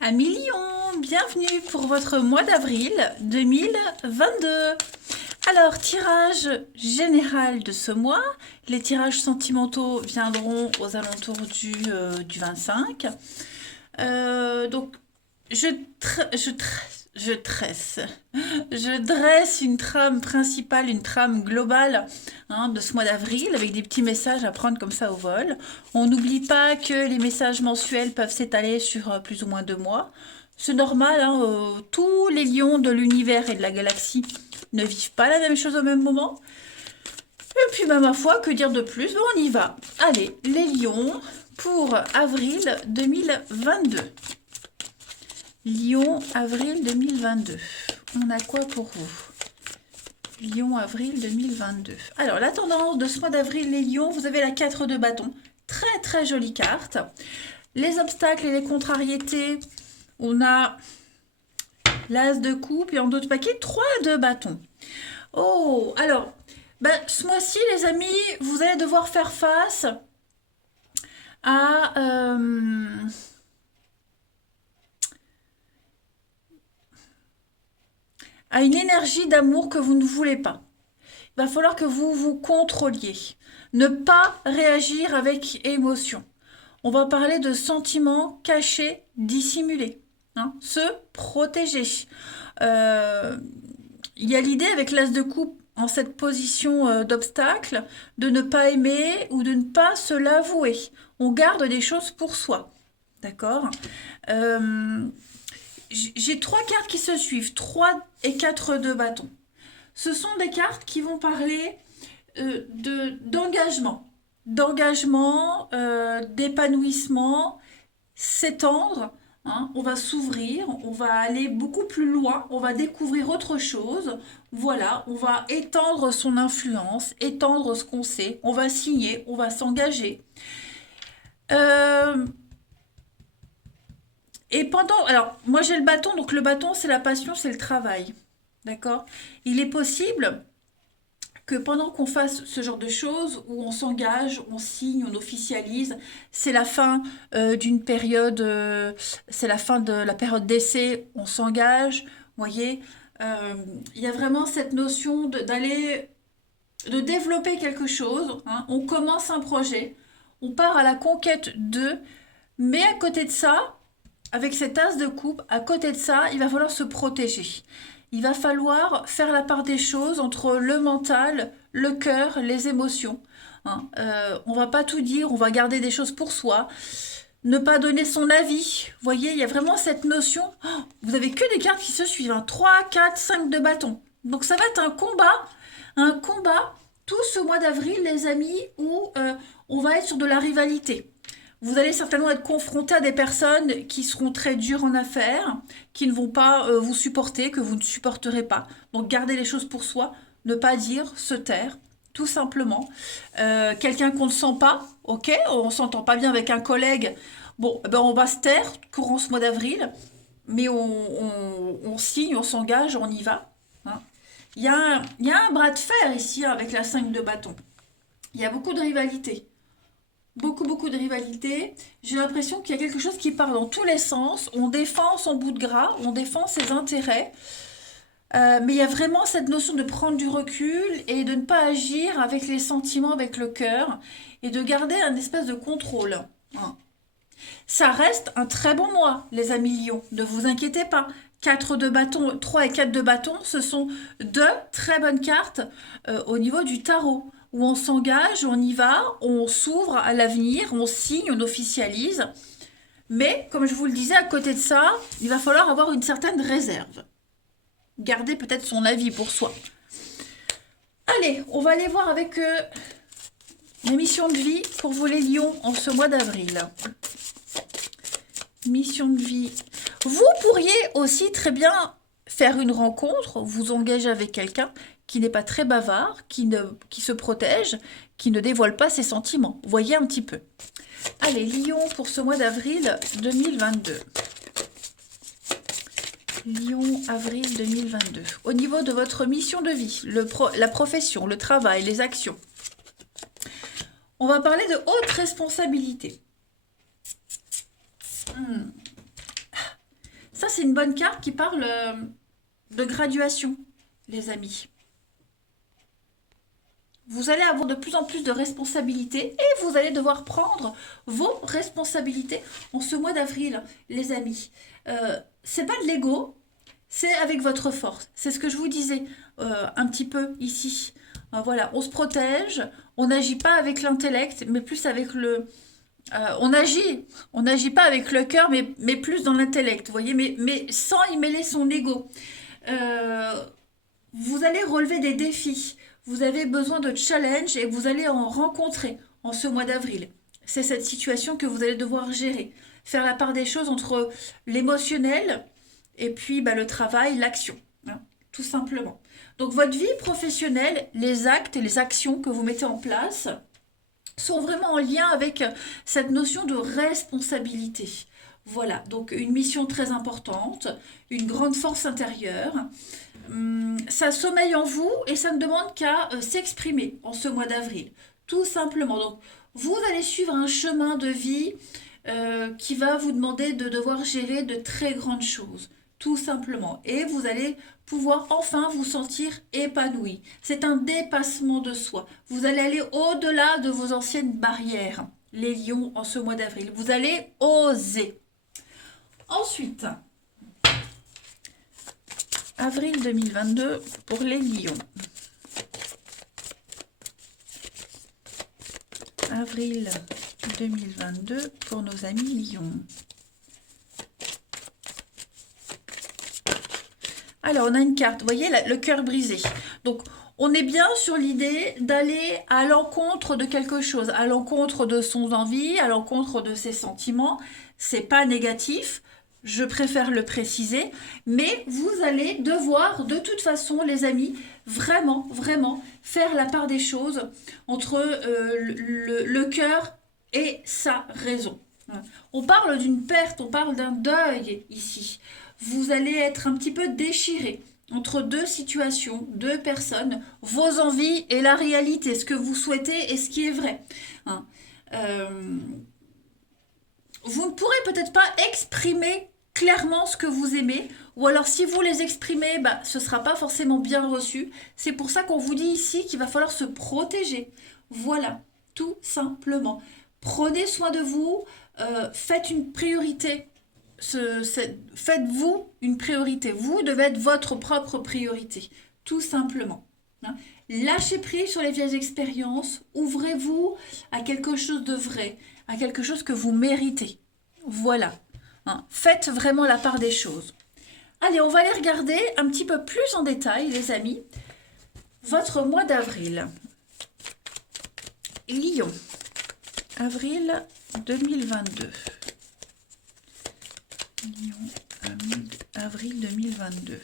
Amis Lion, bienvenue pour votre mois d'avril 2022. Alors, tirage général de ce mois. Les tirages sentimentaux viendront aux alentours du 25. Donc, je, tra- je, tra- je tresse. Je dresse une trame principale, une trame globale de ce mois d'avril avec des petits messages à prendre comme ça au vol. On n'oublie pas que les messages mensuels peuvent s'étaler sur plus ou moins 2 mois. C'est normal, tous les lions de l'univers et de la galaxie ne vivent pas la même chose au même moment. Et puis, bah, ma foi, que dire de plus? Bon, on y va. Allez, les lions pour avril 2022. Lyon, avril 2022. On a quoi pour vous? Lyon, avril 2022. Alors, la tendance de ce mois d'avril, les lions, vous avez la 4 de bâton. Très, très jolie carte. Les obstacles et les contrariétés, on a l'as de coupe et en d'autres paquets, 3 de bâton. Oh, alors, ce mois-ci, les amis, vous allez devoir faire face à... à une énergie d'amour que vous ne voulez pas. Il va falloir que vous vous contrôliez. Ne pas réagir avec émotion. On va parler de sentiments cachés, dissimulés. Se protéger. Euh, Il y a l'idée avec l'as de coupe en cette position d'obstacle de ne pas aimer ou de ne pas se l'avouer. On garde des choses pour soi. D'accord. Euh, j'ai 3 cartes qui se suivent, 3 et 4 de bâton. Ce sont des cartes qui vont parler d'engagement, d'épanouissement, s'étendre. On va s'ouvrir, on va aller beaucoup plus loin, on va découvrir autre chose. Voilà, on va étendre son influence, étendre ce qu'on sait, on va signer, on va s'engager. Euh, alors, moi j'ai le bâton, donc le bâton c'est la passion, c'est le travail. D'accord. Il est possible que pendant qu'on fasse ce genre de choses, où on s'engage, on signe, on officialise, c'est la fin d'une période, c'est la fin de la période d'essai, on s'engage, vous voyez, euh, il y a vraiment cette notion d'aller, de développer quelque chose, on commence un projet, on part à la conquête d'eux, mais à côté de ça, avec cette as de coupe, à côté de ça, il va falloir se protéger. Il va falloir faire la part des choses entre le mental, le cœur, les émotions. On va pas tout dire, on va garder des choses pour soi. Ne pas donner son avis. Vous voyez, il y a vraiment cette notion. Oh, vous avez que des cartes qui se suivent. 3, 4, 5 de bâton. Donc ça va être un combat tout ce mois d'avril, les amis, où on va être sur de la rivalité. Vous allez certainement être confronté à des personnes qui seront très dures en affaires, qui ne vont pas vous supporter, que vous ne supporterez pas. Donc gardez les choses pour soi, ne pas dire, se taire, tout simplement. Quelqu'un qu'on ne sent pas, ok, on s'entend pas bien avec un collègue, bon, on va se taire courant ce mois d'avril, mais on signe, on s'engage, on y va. Hein. Il y a un bras de fer ici avec la 5 de bâton. Il y a beaucoup de rivalité. Beaucoup, beaucoup de rivalité. J'ai l'impression qu'il y a quelque chose qui part dans tous les sens. On défend son bout de gras, on défend ses intérêts. Mais il y a vraiment cette notion de prendre du recul et de ne pas agir avec les sentiments, avec le cœur, et de garder un espèce de contrôle. Hein. Ça reste un très bon mois, les amis Lions. Ne vous inquiétez pas. 4 de bâton, 3 et 4 de bâton, ce sont 2 très bonnes cartes au niveau du tarot, où on s'engage, on y va, on s'ouvre à l'avenir, on signe, on officialise. Mais, comme je vous le disais, à côté de ça, il va falloir avoir une certaine réserve. Garder peut-être son avis pour soi. Allez, on va aller voir avec la mission de vie pour vous les lions en ce mois d'avril. Mission de vie. Vous pourriez aussi très bien faire une rencontre, vous engager avec quelqu'un qui n'est pas très bavard, qui se protège, qui ne dévoile pas ses sentiments. Voyez un petit peu. Allez, Lion pour ce mois d'avril 2022. Lion, avril 2022. Au niveau de votre mission de vie, la profession, le travail, les actions. On va parler de haute responsabilité. c'est une bonne carte qui parle de graduation, les amis. Vous allez avoir de plus en plus de responsabilités et vous allez devoir prendre vos responsabilités en ce mois d'avril, les amis. C'est pas de l'ego, c'est avec votre force. C'est ce que je vous disais un petit peu ici. Voilà, on se protège, on n'agit pas avec l'intellect, mais plus avec le... on n'agit pas avec le cœur, mais plus dans l'intellect, vous voyez, mais sans y mêler son ego. Vous allez relever des défis. Vous avez besoin de challenge et vous allez en rencontrer en ce mois d'avril. C'est cette situation que vous allez devoir gérer. Faire la part des choses entre l'émotionnel et puis le travail, l'action. Hein, tout simplement. Donc votre vie professionnelle, les actes et les actions que vous mettez en place sont vraiment en lien avec cette notion de responsabilité. Voilà, donc une mission très importante, une grande force intérieure. Ça sommeille en vous et ça ne demande qu'à s'exprimer en ce mois d'avril, tout simplement. Donc, vous allez suivre un chemin de vie qui va vous demander de devoir gérer de très grandes choses, tout simplement. Et vous allez pouvoir enfin vous sentir épanoui. C'est un dépassement de soi. Vous allez aller au-delà de vos anciennes barrières, les lions, en ce mois d'avril. Vous allez oser. Ensuite, avril 2022 pour les lions. Avril 2022 pour nos amis lions. Alors, on a une carte, vous voyez, le cœur brisé. Donc, on est bien sur l'idée d'aller à l'encontre de quelque chose, à l'encontre de son envie, à l'encontre de ses sentiments. C'est pas négatif. Je préfère le préciser, mais vous allez devoir, de toute façon, les amis, vraiment, vraiment faire la part des choses entre le cœur et sa raison. On parle d'une perte, on parle d'un deuil ici. Vous allez être un petit peu déchiré entre deux situations, deux personnes, vos envies et la réalité, ce que vous souhaitez et ce qui est vrai. Vous ne pourrez peut-être pas exprimer clairement ce que vous aimez, ou alors si vous les exprimez, ce ne sera pas forcément bien reçu. C'est pour ça qu'on vous dit ici qu'il va falloir se protéger. Voilà, tout simplement. Prenez soin de vous, faites une priorité. Faites-vous une priorité. Vous devez être votre propre priorité, tout simplement. Hein. Lâchez prise sur les vieilles expériences, ouvrez-vous à quelque chose de vrai, à quelque chose que vous méritez. Voilà. Hein. Faites vraiment la part des choses. Allez, on va aller regarder un petit peu plus en détail, les amis, votre mois d'avril. Lion, avril 2022. Lion, avril 2022.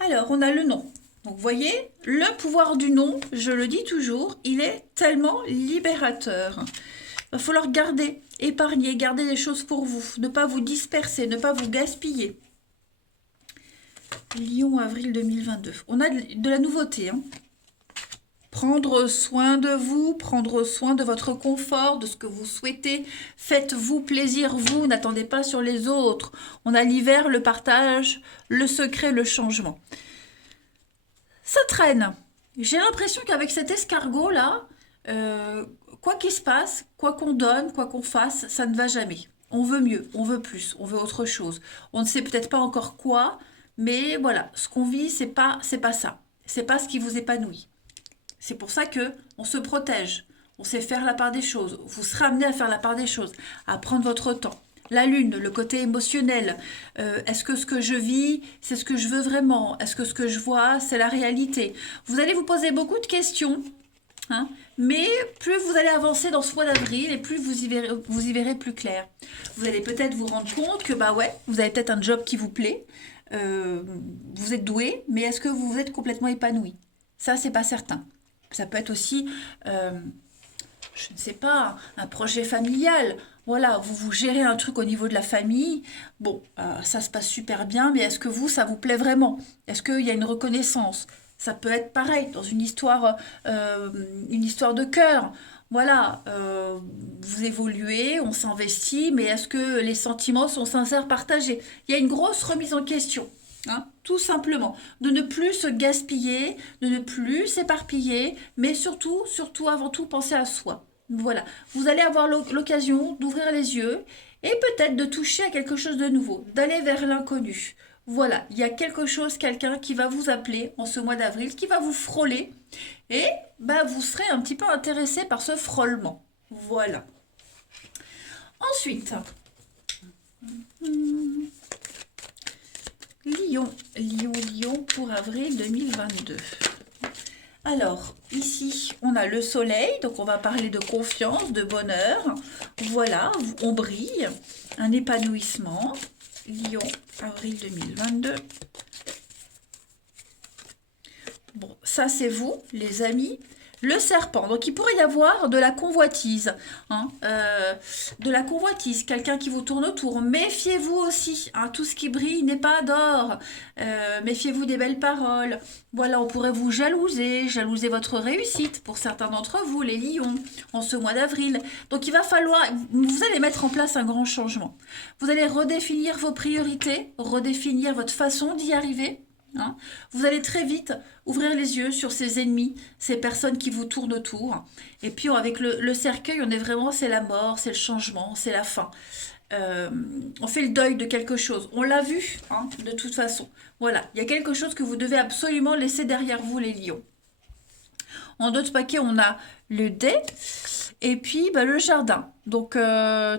Alors, on a le nom. Donc, vous voyez, le pouvoir du nom, je le dis toujours, il est tellement libérateur. Il va falloir garder, épargner, garder des choses pour vous, ne pas vous disperser, ne pas vous gaspiller. Lion, avril 2022. On a de la nouveauté. Hein. Prendre soin de vous, prendre soin de votre confort, de ce que vous souhaitez. Faites-vous plaisir, vous, n'attendez pas sur les autres. On a l'hiver, le partage, le secret, le changement. Ça traîne. J'ai l'impression qu'avec cet escargot-là, quoi qu'il se passe, quoi qu'on donne, quoi qu'on fasse, ça ne va jamais. On veut mieux, on veut plus, on veut autre chose. On ne sait peut-être pas encore quoi, mais voilà, ce qu'on vit, c'est pas ça. C'est pas ce qui vous épanouit. C'est pour ça que on se protège. On sait faire la part des choses. Vous serez amené à faire la part des choses, à prendre votre temps. La lune, le côté émotionnel. Est-ce que ce que je vis, c'est ce que je veux vraiment? Est-ce que ce que je vois, c'est la réalité? Vous allez vous poser beaucoup de questions. Hein, mais plus vous allez avancer dans ce mois d'avril et plus vous y verrez plus clair. Vous allez peut-être vous rendre compte que vous avez peut-être un job qui vous plaît. Vous êtes doué, mais est-ce que vous êtes complètement épanoui? Ça, c'est pas certain. Ça peut être aussi, je ne sais pas, un projet familial. Voilà, vous gérez un truc au niveau de la famille. Bon, ça se passe super bien, mais est-ce que ça vous plaît vraiment? Est-ce qu'il y a une reconnaissance? Ça peut être pareil dans une histoire de cœur. Voilà, vous évoluez, on s'investit, mais est-ce que les sentiments sont sincères, partagés? Il y a une grosse remise en question, hein, tout simplement. De ne plus se gaspiller, de ne plus s'éparpiller, mais surtout, surtout, avant tout, penser à soi. Voilà, vous allez avoir l'occasion d'ouvrir les yeux et peut-être de toucher à quelque chose de nouveau, d'aller vers l'inconnu. Voilà, il y a quelque chose, quelqu'un qui va vous appeler en ce mois d'avril, qui va vous frôler et bah, vous serez un petit peu intéressé par ce frôlement. Voilà. Ensuite, Lion, Lion, Lion pour avril 2022. Alors, ici, on a le soleil, donc on va parler de confiance, de bonheur. Voilà, on brille, un épanouissement. Lion, avril 2022. Bon, ça c'est vous, les amis. Le serpent, donc il pourrait y avoir de la convoitise, hein, de la convoitise, quelqu'un qui vous tourne autour. Méfiez-vous aussi, hein, tout ce qui brille n'est pas d'or. Méfiez-vous des belles paroles. Voilà, on pourrait vous jalouser, jalouser votre réussite pour certains d'entre vous, les lions, en ce mois d'avril. Donc il va falloir, vous allez mettre en place un grand changement. Vous allez redéfinir vos priorités, redéfinir votre façon d'y arriver. Hein. Vous allez très vite ouvrir les yeux sur ces ennemis, ces personnes qui vous tournent autour. Et puis avec le cercueil, on est vraiment, c'est la mort, c'est le changement, c'est la fin. On fait le deuil de quelque chose. On l'a vu, hein, de toute façon. Voilà, il y a quelque chose que vous devez absolument laisser derrière vous, les lions. En d'autres paquets, on a le dé et puis bah, le jardin. Donc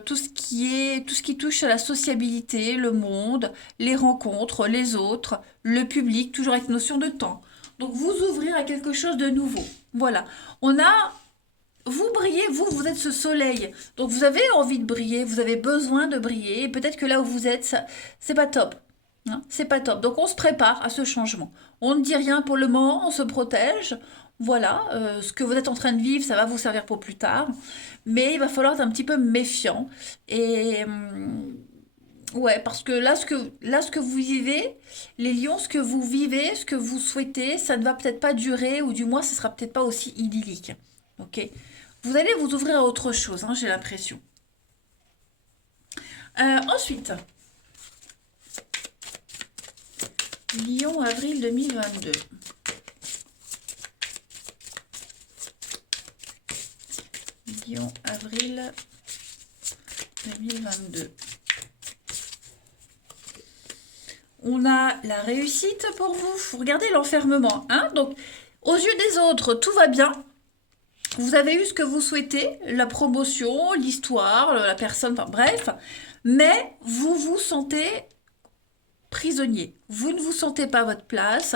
tout ce qui touche à la sociabilité, le monde, les rencontres, les autres, le public, toujours avec notion de temps. Donc vous ouvrir à quelque chose de nouveau. Voilà. Vous brillez, vous êtes ce soleil. Donc vous avez envie de briller, vous avez besoin de briller. Et peut-être que là où vous êtes, c'est pas top. Hein, c'est pas top. Donc on se prépare à ce changement. On ne dit rien pour le moment, on se protège. Voilà, ce que vous êtes en train de vivre, ça va vous servir pour plus tard. Mais il va falloir être un petit peu méfiant. Et ouais, parce que là, ce que vous vivez, les lions, ce que vous vivez, ce que vous souhaitez, ça ne va peut-être pas durer, ou du moins, ce sera peut-être pas aussi idyllique. Ok? Vous allez vous ouvrir à autre chose, hein, j'ai l'impression. Ensuite, Lion, avril 2022. Lion, avril 2022. On a la réussite pour vous. Regardez l'enfermement. Hein. Donc, aux yeux des autres, tout va bien. Vous avez eu ce que vous souhaitez, la promotion, l'histoire, la personne, enfin bref. Mais vous vous sentez prisonnier. Vous ne vous sentez pas à votre place.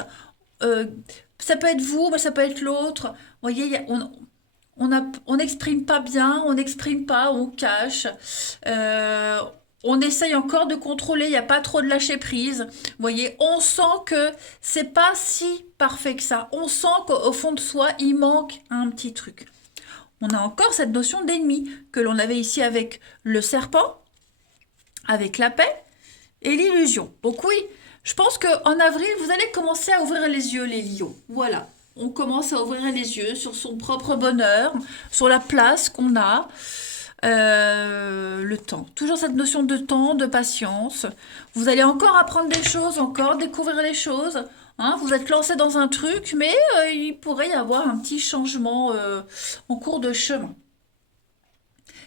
Euh, Ça peut être vous, mais ça peut être l'autre. Vous voyez, on n'exprime pas bien, on n'exprime pas, on cache. Euh, on essaye encore de contrôler, il n'y a pas trop de lâcher prise. Vous voyez, on sent que c'est pas si parfait que ça. On sent qu'au fond de soi, il manque un petit truc. On a encore cette notion d'ennemi que l'on avait ici avec le serpent, avec la paix et l'illusion. Donc oui, je pense qu'en avril, vous allez commencer à ouvrir les yeux, les lions. Voilà. On commence à ouvrir les yeux sur son propre bonheur, sur la place qu'on a, le temps. Toujours cette notion de temps, de patience. Vous allez encore apprendre des choses, encore découvrir les choses. Hein, vous êtes lancé dans un truc, mais il pourrait y avoir un petit changement en cours de chemin.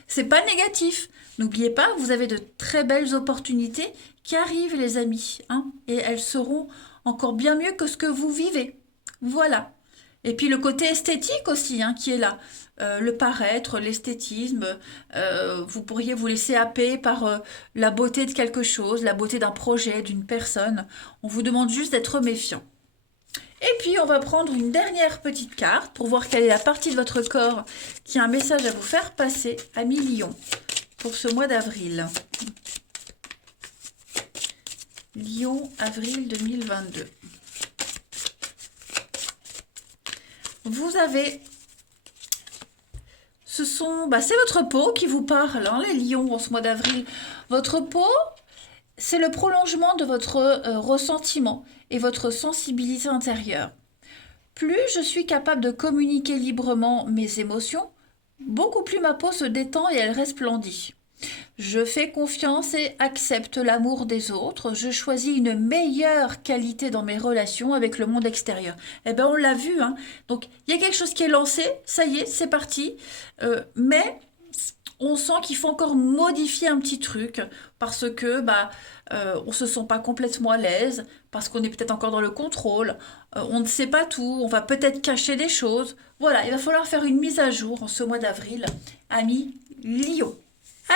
C'est pas négatif. N'oubliez pas, vous avez de très belles opportunités qui arrivent, les amis. Hein, et elles seront encore bien mieux que ce que vous vivez. Voilà. Et puis le côté esthétique aussi, hein, qui est là. Le paraître, l'esthétisme. Vous pourriez vous laisser happer par la beauté de quelque chose, la beauté d'un projet, d'une personne. On vous demande juste d'être méfiant. Et puis, on va prendre une dernière petite carte pour voir quelle est la partie de votre corps qui a un message à vous faire passer à Lion pour ce mois d'avril. Lion, avril 2022. Vous avez... c'est votre peau qui vous parle, hein, les lions, en ce mois d'avril. Votre peau, c'est le prolongement de votre ressentiment et votre sensibilité intérieure. Plus je suis capable de communiquer librement mes émotions, Beaucoup plus ma peau se détend et elle resplendit. Je fais confiance et accepte l'amour des autres. Je choisis une meilleure qualité dans mes relations avec le monde extérieur. Eh ben, on l'a vu, hein. Donc, il y a quelque chose qui est lancé. Ça y est, c'est parti. Mais on sent qu'il faut encore modifier un petit truc parce que on se sent pas complètement à l'aise, parce qu'on est peut-être encore dans le contrôle. On ne sait pas tout. On va peut-être cacher des choses. Voilà, il va falloir faire une mise à jour en ce mois d'avril. Amis Lio.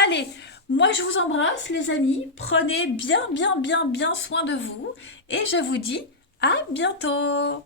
Allez, moi je vous embrasse les amis, prenez bien bien bien bien soin de vous et je vous dis à bientôt.